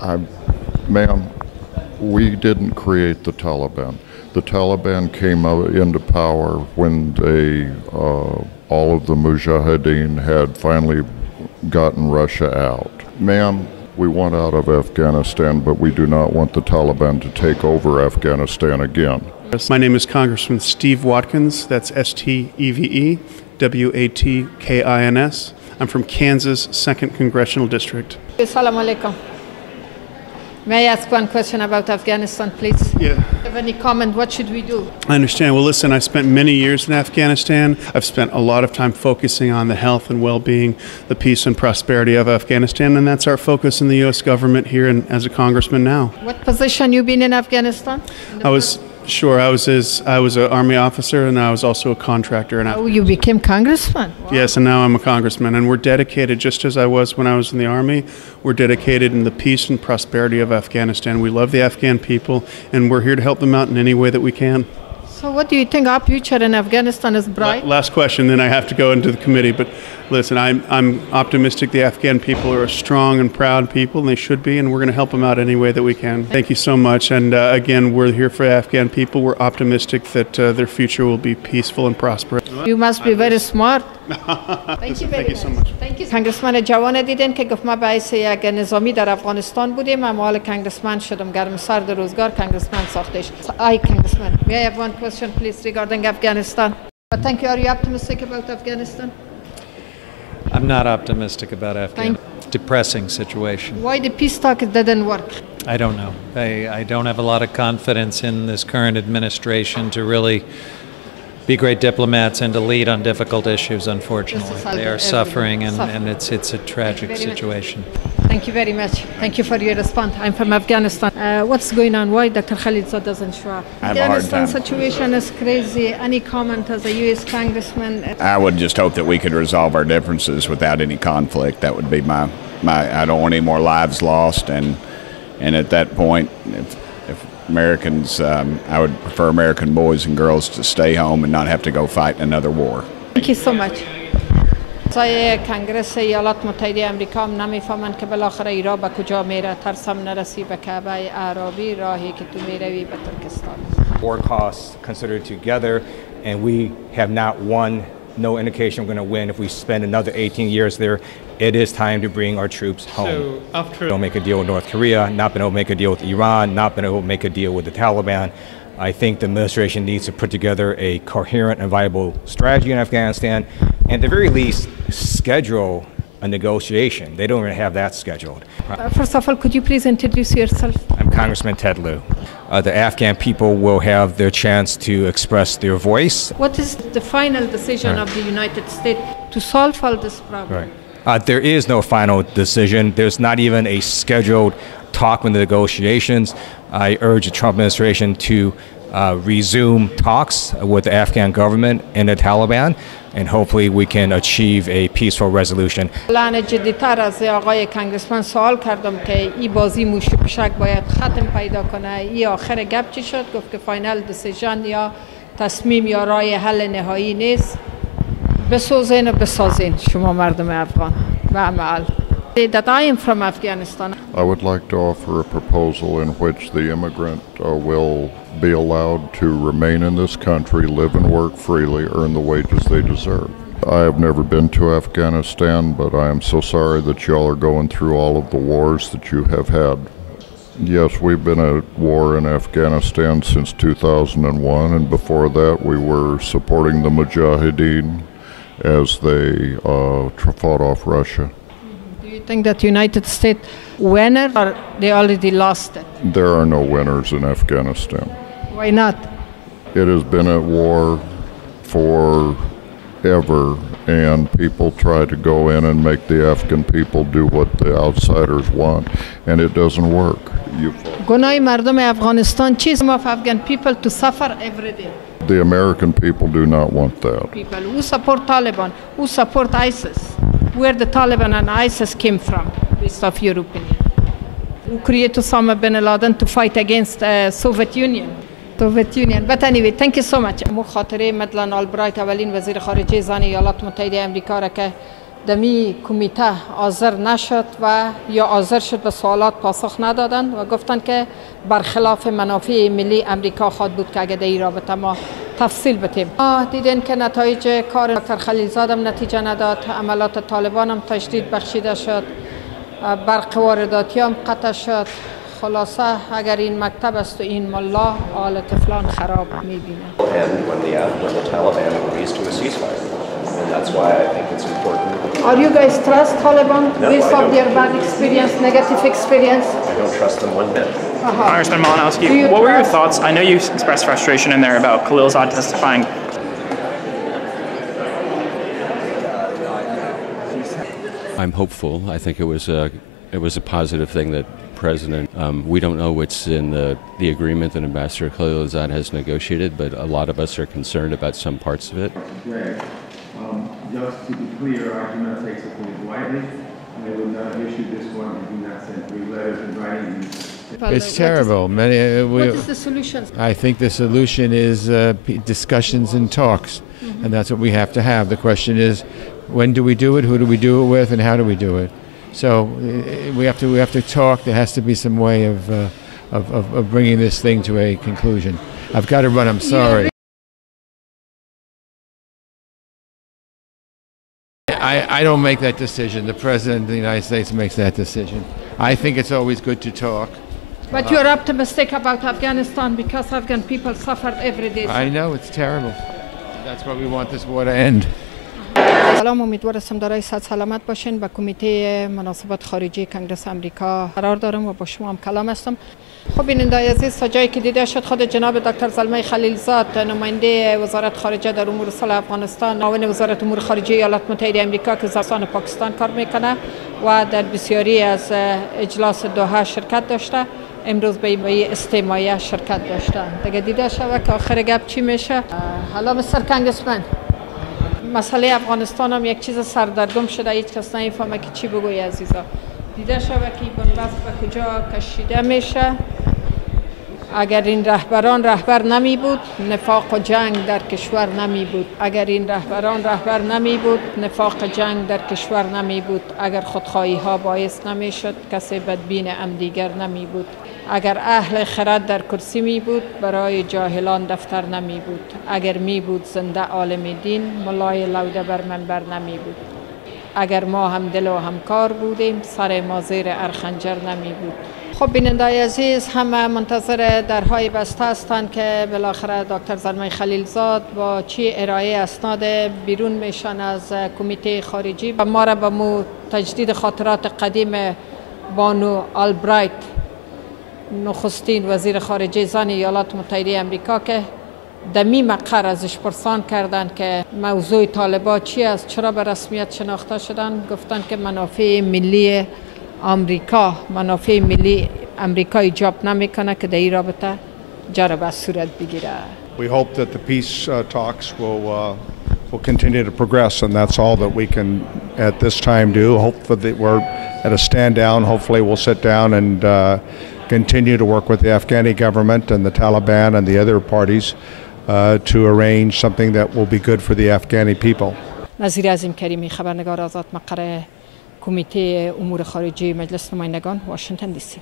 Ma'am, we didn't create the Taliban. The Taliban came into power when all of the mujahideen had finally gotten Russia out. Ma'am, we want out of Afghanistan, but we do not want the Taliban to take over Afghanistan again. My name is Congressman Steve Watkins. That's STEVE-WATKINS. I'm from Kansas, 2nd Congressional District. Salam alaikum. May I ask one question about Afghanistan, please? Yeah. Have any comment? What should we do? I understand. Well, listen, I spent many years in Afghanistan. I've spent a lot of time focusing on the health and well-being, the peace and prosperity of Afghanistan, and that's our focus in the U.S. government here and as a congressman now. What position you been in Afghanistan? Sure, I was an army officer and I was also a contractor. Oh, you became congressman? Wow. Yes, and now I'm a congressman, and we're dedicated, just as I was when I was in the army, we're dedicated in the peace and prosperity of Afghanistan. We love the Afghan people, and we're here to help them out in any way that we can. So what do you think our future in Afghanistan is bright? Last question, then I have to go into the committee. But listen, I'm optimistic the Afghan people are a strong and proud people, and they should be, and we're going to help them out any way that we can. Thank you so much. And again, we're here for Afghan people. We're optimistic that their future will be peaceful and prosperous. You must be very smart. Thank you so much. Thank you. کنگرسمن جوان دیدن که گفت ما باعث یک نظامی در افغانستان بودیم، اما حال کنگرسمن شدم، گرم سرد روزگار کنگرسمن ساختش. I congressman, may I have one question please regarding Afghanistan? But thank you. Are you optimistic about Afghanistan? I'm not optimistic about Afghanistan. Depressing situation. Why the peace talk didn't work? I don't know. I don't have a lot of confidence in this current administration to really be great diplomats and to lead on difficult issues, unfortunately. They are suffering and it's a tragic situation. Thank you very much. Thank you for your response. I'm from Afghanistan. What's going on? Why Dr. Khalilzad doesn't show up? Afghanistan situation is crazy. Any comment as a U.S. congressman? I would just hope that we could resolve our differences without any conflict. That would be my I don't want any more lives lost, and at that point, if Americans, I would prefer American boys and girls to stay home and not have to go fight another war. Thank you so much. سای کنگرس ایالات متحده امریکا هم نمیفهمند که بالاخره ایران به کجا میره. ترسم نرسی به کعبه عربی، راهی که تو میروی به ترکستان. War costs considered together, and we have not won. No indication we're going to win if we spend another 18 years there. It is time to bring our troops home. So after Don't make a deal with North Korea, not been able to make a deal with Iran, not been able to make a deal with the Taliban. I think the administration needs to put together a coherent and viable strategy in Afghanistan, and at the very least, schedule a negotiation. They don't even have that scheduled. First of all, could you please introduce yourself? I'm Congressman Ted Lieu. The Afghan people will have their chance to express their voice. What is the final decision of the United States to solve all this problem? There is no final decision. There's not even a scheduled talk with the negotiations. I urge the Trump administration to resume talks with the Afghan government and the Taliban, and hopefully we can achieve a peaceful resolution. الان جدی‌تر از آقای کنگرسمن سوال کردم که این بازی موش پشک باید ختم پیدا کنه. این آخر گپ چی شد؟ گفت که فاینال دیسیژن یا تصمیم یا رای حل نهایی نیست. بسازین و بسازین شما مردم افغان و عمل. That I am from Afghanistan. I would like to offer a proposal in which the immigrant will be allowed to remain in this country, live and work freely, earn the wages they deserve. I have never been to Afghanistan, but I am so sorry that y'all are going through all of the wars that you have had. Yes, we've been at war in Afghanistan since 2001, and before that we were supporting the Mujahideen as they fought off Russia. Do you think that United States winner or they already lost it? There are no winners in Afghanistan. Why not? It has been at war forever, and people try to go in and make the Afghan people do what the outsiders want, and it doesn't work. گناه مردم افغانستان چیست؟ of Afghan people to suffer every day. The American people do not want that. People who support Taliban, who support ISIS, where the Taliban and ISIS came from, based of your opinion. Who created Osama bin Laden to fight against Soviet Union. But anyway, thank you so much. مخاطره مدلن آلبرایت اولین وزیر خارجه زن ایالات متحده آمریکا را که دمی کمیته حاضر نشد و یا حاضر شد به سوالات پاسخ ندادند و گفتند که برخلاف منافع ملی امریکا خواهد بود که اگر در این رابطه ما تفصیل بتیم. ما دیدین که نتایج کار دکتر خلیلزاد هم نتیجه نداد، عملات طالبان هم تشدید بخشیده شد، برق وارداتی هم قطع شد. خلاصه اگر این مکتب است و این ملا حال طفلان خراب می‌بینه. And that's why I think it's important. Are you guys trust Taliban based on their bad experience, negative experience? I don't trust them one bit. Congressman Malinowski, what were your thoughts? I know you expressed frustration in there about Khalilzad testifying. I'm hopeful. I think it was a positive thing that President. We don't know what's in the agreement that Ambassador Khalilzad has negotiated, but a lot of us are concerned about some parts of it. Just to be clear, I do not take something lightly. I will not issue this one. I do not send 3 letters in writing. It's terrible. What is the solution? I think the solution is discussions and talks, and that's what we have to have. The question is, when do we do it? Who do we do it with? And how do we do it? So we have to talk. There has to be some way of bringing this thing to a conclusion. I've got to run. I'm sorry. I don't make that decision. The President of the United States makes that decision. I think it's always good to talk. But you're optimistic about Afghanistan because Afghan people suffered every day. I know, it's terrible. That's why we want this war to end. سلام، امیدوارم دارای صحت سلامت باشین. با کمیته مناسبات خارجی کنگره آمریکا قرار دارم و با شما هم کلام هستم. خب بیننده عزیز، تا جایی که دیده شد خود جناب دکتر زلمه خلیلزاد، نماینده وزارت خارجه در امور صلح افغانستان، معاون وزارت امور خارجه ایالات متحده آمریکا که زبان پاکستان کار میکنه و در بسیاری از اجلاس دوحه شرکت داشته، امروز به اجتماعی شرکت داشته. دیگه دیده شد که آخر گپ چی میشه. حالا مستر کنگرسمن، مسئله افغانستان هم یک چیز سردرگم شده، هیچ کس نمیفهمه که چی بگوی عزیزا. دیده شده که این بنبست به کجا کشیده میشه. اگر این رهبران رهبر نمی بود، نفاق و جنگ در کشور نمی بود. اگر این رهبران رهبر نمی بود، نفاق جنگ در کشور نمی بود. اگر خودخواهی ها باعث نمی شد، کسی بدبین هم دیگر نمی بود. اگر اهل خرد در کرسی می بود، برای جاهلان دفتر نمی بود. اگر می بود زنده عالم دین، ملای لوده بر منبر نمی بود. اگر ما هم دل و همکار بودیم، سر ما زیر ارخنجر نمی بود. خب بیننده عزیز، همه منتظر درهای بسته هستند که بالاخره دکتر زلمه خلیلزاد با چی ارائه اسناد بیرون میشن از کمیته خارجی و ما را به مو تجدید خاطرات قدیم بانو آلبرایت، نخستین وزیر خارجه زن ایالات متحده آمریکا، که دمی مقر ازش پرسان کردند که موضوع طالبا چی است، چرا به رسمیت شناخته شدن. گفتند که منافع ملی آمریکا، منافع ملی آمریکا ایجاب نمیکنه که در این رابطه جربه صورت بگیره. We hope that the peace talks will continue to progress, and that's all that we can at this time do. Hopefully we're at a stand down. Hopefully we'll sit down and continue to work with the Afghani government and the Taliban and the other parties to arrange something that will be good for the Afghani people. نذیره-کریمی، خبرنگار آزاد، مقر کمیته امور خارجی مجلس نمایندگان، واشنگتن دی سی.